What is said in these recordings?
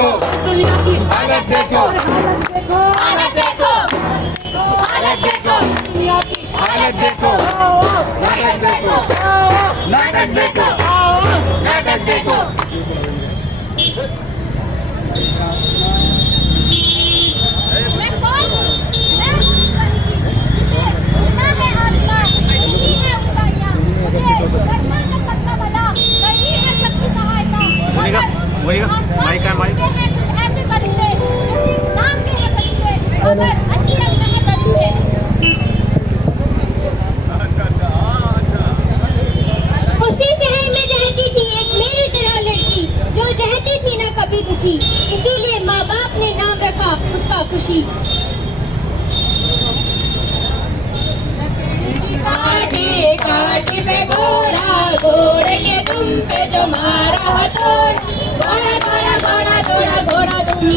देखो, दुनिया की हालत देखो, हालत देखो, हालत देखो, दुनिया की हालत देखो, नाटक देखो, नाटक देखो, नाटक देखो। मैं कौन हूँ? मैं हूँ पंछी, जिसे उड़ना है आसमान, नहीं है ऊंचाइयाँ। मुझे करना है सबका भला, करनी है सबकी सहायता। मगर आसमान में उड़ते हैं कुछ ऐसे परिंदे, जो सिर्फ नाम के हैं परिंदे, मगर असलियत में है दरिंदे। उसी शहर में रहती थी एक मेरी तरह लड़की, जो रहती थी न कभी दुखी, इसीलिए माँ बाप ने नाम रखा उसका खुशी। काटी काटी पे घोड़ा, घोड़े के दुम पे जो मारा हथौड़, घोड़ा घोड़ा घोड़ा घोड़ा घोड़ा दुम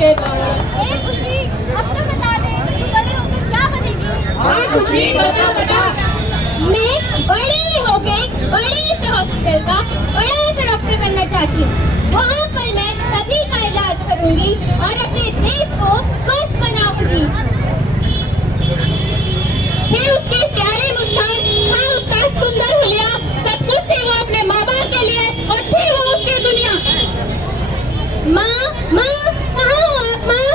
के घोड़ा। ए खुशी, अब तो बता दे तू बड़े होकर क्या बनेगी? हाँ खुशी, बता बता। मैं बड़ी हो गई, बड़ी से हॉस्पिटल का बड़ा सा डॉक्टर बनना चाहती हूँ। वहाँ पर मैं सभी का इलाज करूँगी और अपने देश को स्वस्थ बनाऊंगी। फिर उसके प्यारे मुस्कान था उसका सुंदर हुलिया, सब कुछ थे वो अपने माँ बाप के लिए और थी वो उसकी दुनिया। माँ माँ कहाँ हो आप माँ?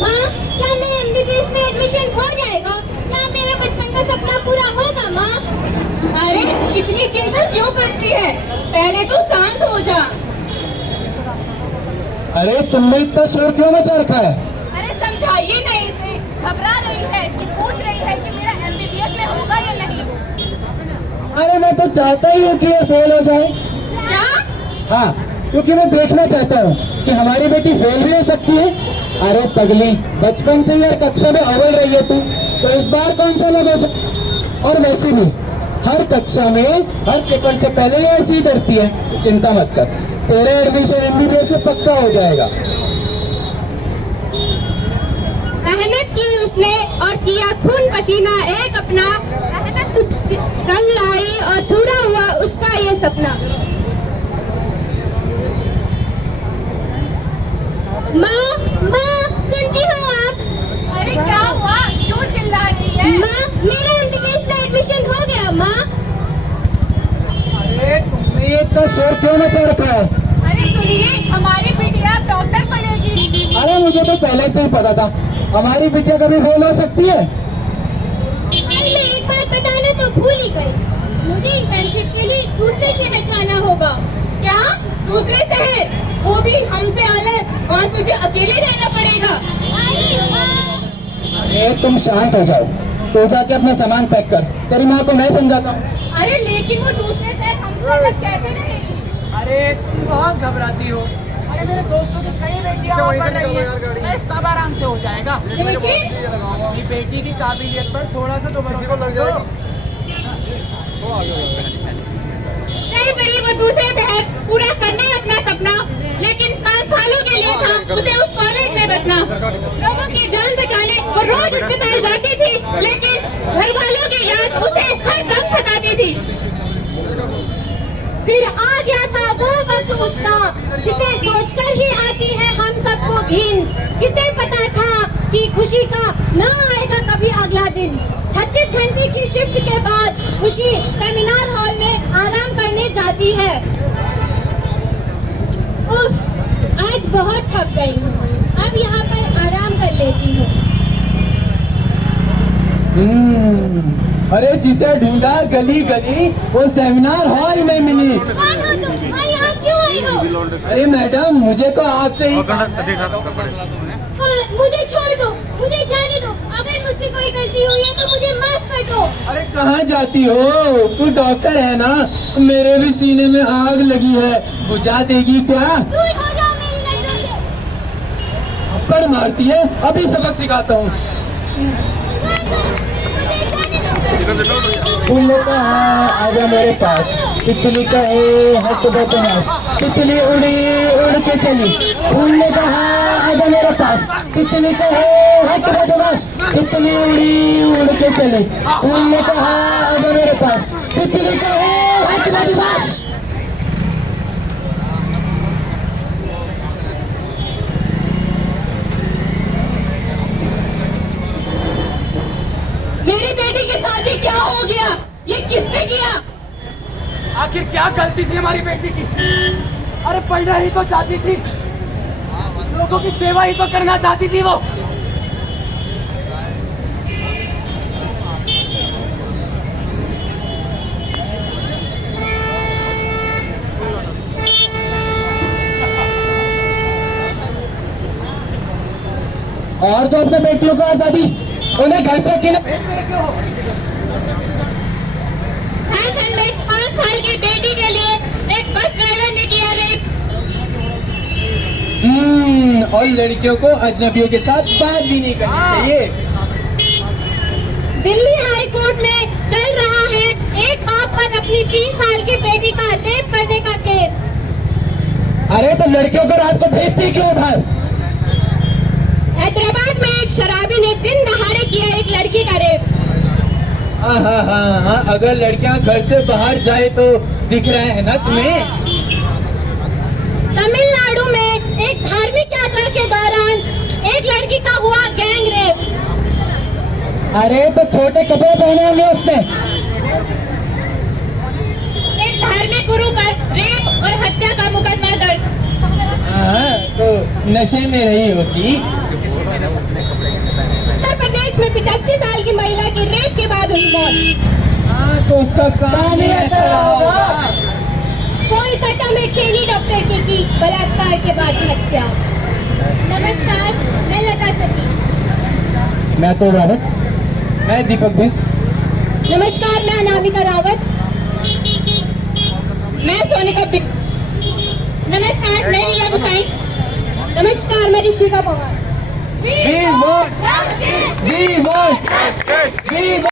माँ क्या मेरे MBBS में एडमिशन हो जाएगा? क्या मेरा बचपन का सपना पूरा होगा माँ? अरे इतनी चिंता क्यों करती है? पहले तो शांत हो जा। अरे तुमने इतना शोर क्यों मचा रखा है? अरे समझाइए ना इसे, घबरा रही है कि पूछ रही है कि मेरा MBBS में होगा या नहीं। अरे मैं तो चाहता ही हूँ कि ये फेल हो जाए। क्या? हाँ, क्योंकि मैं देखना चाहता हूँ कि हमारी बेटी फेल भी हो सकती है। अरे पगली, बचपन से यार कक्षा में अव्वल रही है तू, तो इस बार कौन सा लग हो जाए। और वैसे भी हर कक्षा में हर पेपर से पहले ये ऐसी ही करती है। चिंता मत कर, तेरा एडमिशन MBBS में पक्का हो जाएगा। मेहनत की उसने और किया खून पसीना एक अपना, मेहनत रंग लाई और पूरा हुआ उसका ये सपना। माँ माँ सुनती हो आप? अरे क्या हुआ, क्यों चिल्ला रही है? माँ मेरा MBBS में एडमिशन हो गया माँ। अरे तुमने ये इतना शोर क्यों मचा रखा है? अरे सुनिए, हमारी बिटिया डॉक्टर बनेगी। अरे मुझे तो पहले से ही पता था, हमारी बिटिया कभी फेल हो सकती है। अरे मैं एक बात बताना तो भूल ही गई, मुझे इंटर्नशिप के लिए दूसरे शहर जाना होगा। क्या? दूसरे शहर, वो भी हमसे अलग, और तुझे अकेले रहना पड़ेगा। अरे माँ, अरे तुम शांत हो जाओ, तो जाके अपना सामान पैक कर, तेरी माँ को मैं समझाता हूँ। अरे लेकिन वो दूसरे शहर हमसे अलग कैसे रहेगी? अरे तुम बहुत घबराती हो। अरे मेरे दोस्तों की कई बेटियां वहाँ पढ़ रही हैं। अरे सब आराम से हो जाएगा। लेकिन अपनी बेटी की काबिलियत पर थोड़ा सा तो भरोसा लग जाएगा। नहीं बड़ी वो दूसरे शहर पूरा करना है अपना सपना, लेकिन 5 सालों के लिए था उसे उस कॉलेज में रखना। लोगों की जान बचाने वो रोज अस्पताल जाती थी, लेकिन घर वालों की याद उसे हर दम सताती थी। फिर आ गया था वो वक्त उसका, जिसे सोचकर ही आती है हम सबको घिन। किसे पता था कि खुशी का ना आएगा कभी अगला दिन। 36 घंटे की शिफ्ट के बाद खुशी सेमिनार हॉल में आराम करने जाती है। उफ, आज बहुत थक गई हूँ, अब यहाँ पर आराम कर लेती हूँ। अरे जिसे ढूंढा गली गली वो सेमिनार हॉल में मिली। कौन हो तुम? हाँ, यहाँ क्यों आई हो? अरे मैडम, मुझे तो आपसे ही। मुझे छोड़ दो, मुझे जाने दो। अगर मुझसे कोई गलती हुई है तो मुझे माफ कर दो। अरे कहाँ जाती हो? तू डॉक्टर है ना, मेरे भी सीने में आग लगी है, बुझा देगी क्या? दूर हो जाओ मेरी नजरों से। थप्पड़ मारती है, अभी सबक सिखाता हूँ। छोड़ दो, मुझे जाने दो। फूल का आजा मेरे पास, तितली का हट बदमाश, तितली उड़ी उड़ के चली। फूल ने कहा आजा मेरे पास, तितली का हट बदमाश, तितली उड़ी उड़ के चली। फूल ने कहा आजा मेरे पास, तितली का हट बदमाश। क्या गलती थी हमारी बेटी की? अरे पढ़ना ही तो चाहती थी, लोगों की सेवा ही तो करना चाहती थी वो। और तो अपने बेटियों को आजादी, उन्हें घर से अकेले 5 साल की बेटी के लिए एक बस ड्राइवर ने किया रेप। और लड़कियों को अजनबियों के साथ बात भी नहीं करनी चाहिए। दिल्ली हाई कोर्ट में चल रहा है एक बाप पर अपनी 3 साल की बेटी का रेप करने का केस। अरे तो लड़कियों को रात को भेजती क्यों बाहर? हैदराबाद में एक शराबी ने दिन दहाड़े किया एक लड़की का रेप। हाँ, अगर लड़कियां घर से बाहर जाए तो दिख रहा है ना तुम्हें? तमिलनाडु में एक धार्मिक यात्रा के दौरान एक लड़की का हुआ गैंग रेप। अरे तो छोटे कपड़े पहने होंगे उसने। एक धार्मिक गुरु पर रेप और हत्या का मुकदमा दर्ज। हाँ, तो नशे में रही होगी। उत्तर प्रदेश में 85 साल की महिला की रेप के बाद हुई मौत। हाँ, तो उसका काम ही ऐसा रहा होगा। कोलकाता में ट्रेनी डॉक्टर की बलात्कार के बाद हत्या। नमस्कार, मैं लता सती। मैं तो रावत। मैं दीपक बिस। नमस्कार, मैं अनामिका रावत। मैं सोनिका बिक। नमस्कार, मैं रीना गुसाई। नमस्कार, मैं Rishika Pawar. We want Justice! We want Justice! We